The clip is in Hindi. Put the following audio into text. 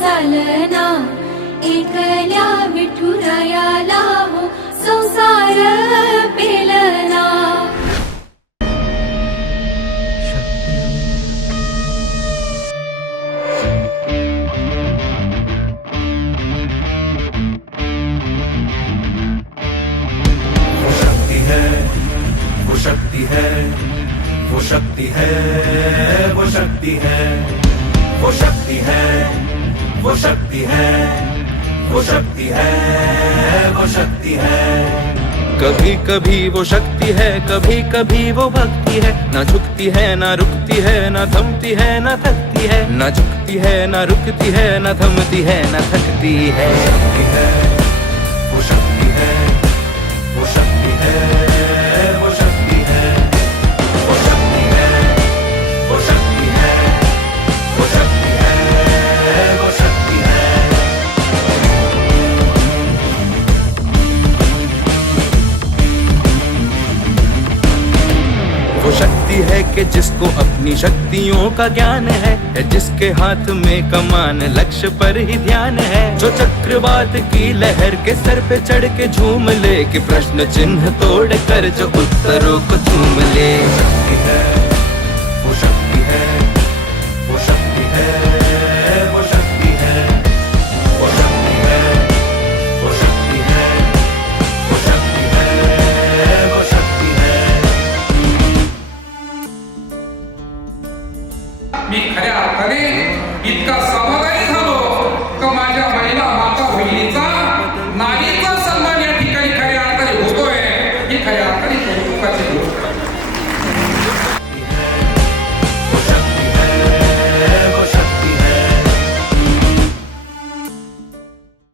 चालना, एकल्या विठुरायाला हो संसार पेलना. वो शक्ति है, वो शक्ति है, वो शक्ति है, वो शक्ति है। वो शक्ति है वो शक्ति है वो शक्ति है। कभी कभी वो शक्ति है कभी कभी वो भक्ति है। ना झुकती है ना रुकती है ना थमती है ना थकती है। ना झुकती है ना रुकती है ना थमती है ना थकती है वो शक्ति है कि जिसको अपनी शक्तियों का ज्ञान है जिसके हाथ में कमान, लक्ष्य पर ही ध्यान है। जो चक्रवात की लहर के सर पे चढ़ के झूम ले, कि प्रश्न चिन्ह तोड़ कर जो उत्तरों को झूम ले। शक्ति है, वो शक्ति अरे इतका समाधानी झालो का माझ्या महिला माता बहिणीचा नारीचा सन्मान या ठिकाणी खऱ्या अर्थाने होतोय. ही खऱ्या अर्थाने कौतुकाची गोष्ट.